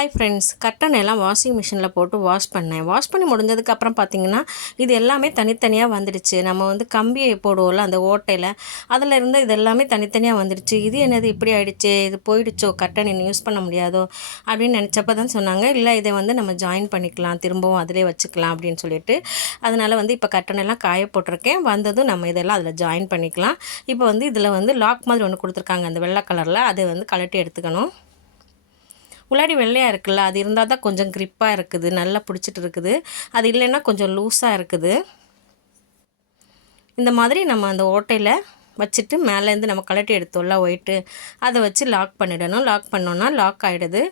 Hi friends cotton எல்லாம் washing மிஷினில் போட்டு வாஷ் பண்ணேன். வாஷ் பண்ணி முடிஞ்சதுக்கப்புறம் பார்த்தீங்கன்னா இது எல்லாமே தனித்தனியாக வந்துடுச்சு. நம்ம வந்து கம்பியை போடுவோம்ல அந்த ஓட்டையில் அதில் இருந்து இது எல்லாமே தனித்தனியாக வந்துடுச்சு. இது என்னது இப்படி ஆகிடுச்சு இது போயிடுச்சோ கட்டன் இன்னும் யூஸ் பண்ண முடியாதோ அப்படின்னு நினச்சப்போ தான் சொன்னாங்க. இல்லை இதை வந்து நம்ம ஜாயின் பண்ணிக்கலாம் திரும்பவும் அதிலே வச்சுக்கலாம் அப்படின்னு சொல்லிட்டு. அதனால் வந்து இப்போ கட்டன் எல்லாம் காய போட்டிருக்கேன். வந்ததும் நம்ம இதெல்லாம் அதில் ஜாயின் பண்ணிக்கலாம். இப்போ வந்து இதில் வந்து லாக் மாதிரி ஒன்று கொடுத்துருக்காங்க அந்த வெள்ளை கலரில் அதை வந்து கழட்டி எடுத்துக்கணும். உள்ளாடி வெள்ளையாக இருக்குல்ல அது இருந்தால் தான் கொஞ்சம் க்ரிப்பாக இருக்குது நல்லா பிடிச்சிட்டு இருக்குது. அது இல்லைன்னா கொஞ்சம் லூஸாக இருக்குது. இந்த மாதிரி நம்ம அந்த ஓட்டையில் வச்சுட்டு மேலேருந்து நம்ம கலட்டி எடுத்தோம்ல ஒயிட்டு அதை வச்சு லாக் பண்ணிடணும். லாக் பண்ணோன்னா லாக் ஆகிடுது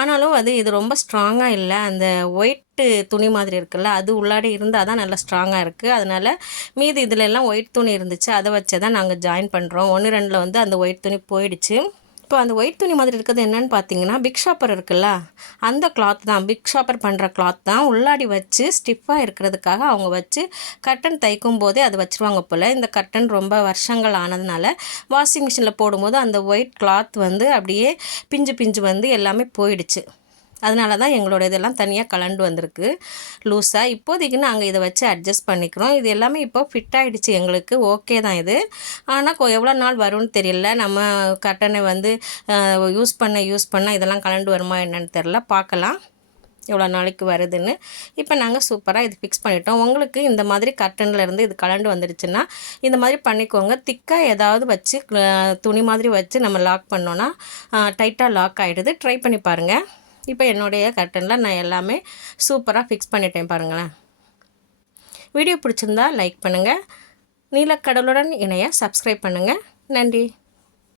ஆனாலும் அது இது ரொம்ப ஸ்ட்ராங்காக இல்லை. அந்த ஒயிட்டு துணி மாதிரி இருக்குல்ல அது உள்ளாடி இருந்தால் தான் நல்லா ஸ்ட்ராங்காக இருக்குது அதனால் மீதி இதில் எல்லாம் ஒயிட் துணி இருந்துச்சு அதை வச்சு தான் நாங்கள் ஜாயின் பண்ணுறோம் ஒன்று ரெண்டில் வந்து அந்த ஒயிட் துணி போயிடுச்சு. இப்போ அந்த ஒயிட் துணி மாதிரி இருக்கிறது என்னென்னு பார்த்தீங்கன்னா பிக் ஷாப்பர் இருக்குல்ல அந்த கிளாத் தான். பிக் ஷாப்பர் பண்ணுற கிளாத் தான். உள்ளாடி வச்சு ஸ்டிஃபாக இருக்கிறதுக்காக அவங்க வச்சு கட்டன் தைக்கும் போதே அது வச்சுருவாங்க போல். இந்த கட்டன் ரொம்ப வருஷங்கள் ஆனதுனால வாஷிங் மிஷினில் போடும்போது அந்த ஒயிட் கிளாத் வந்து அப்படியே பிஞ்சு பிஞ்சு வந்து எல்லாமே போயிடுச்சு. அதனால தான் எங்களோட இதெல்லாம் தனியாக கலண்டு வந்திருக்கு. லூஸாக இப்போதைக்கு நாங்கள் இதை வச்சு அட்ஜஸ்ட் பண்ணிக்கிறோம். இது எல்லாமே இப்போ ஃபிட் ஆகிடுச்சு எங்களுக்கு ஓகே தான் இது. ஆனால் எவ்வளோ நாள் வரும்னு தெரியல. நம்ம கட்டணை வந்து யூஸ் பண்ண யூஸ் பண்ண இதெல்லாம் கலண்டு வருமா என்னன்னு தெரில பார்க்கலாம். எவ்வளோ நாளைக்கு வருதுன்னு. இப்போ நாங்கள் சூப்பராக இது ஃபிக்ஸ் பண்ணிட்டோம். உங்களுக்கு இந்த மாதிரி கர்டனில் இருந்து இது கலண்டு வந்துடுச்சுன்னா இந்த மாதிரி பண்ணிக்கோங்க. திக்காக ஏதாவது வச்சு துணி மாதிரி வச்சு நம்ம லாக் பண்ணோன்னா டைட்டாக லாக் ஆகிடுது ட்ரை பண்ணி பாருங்கள் இப்போ என்னுடைய கர்ட்டனில் நான் எல்லாமே சூப்பராக ஃபிக்ஸ் பண்ணிட்டேன் பாருங்களேன். வீடியோ பிடிச்சிருந்தா லைக் பண்ணுங்கள் நீலக்கடலுடன் இணைய சப்ஸ்கிரைப் பண்ணுங்கள் நன்றி.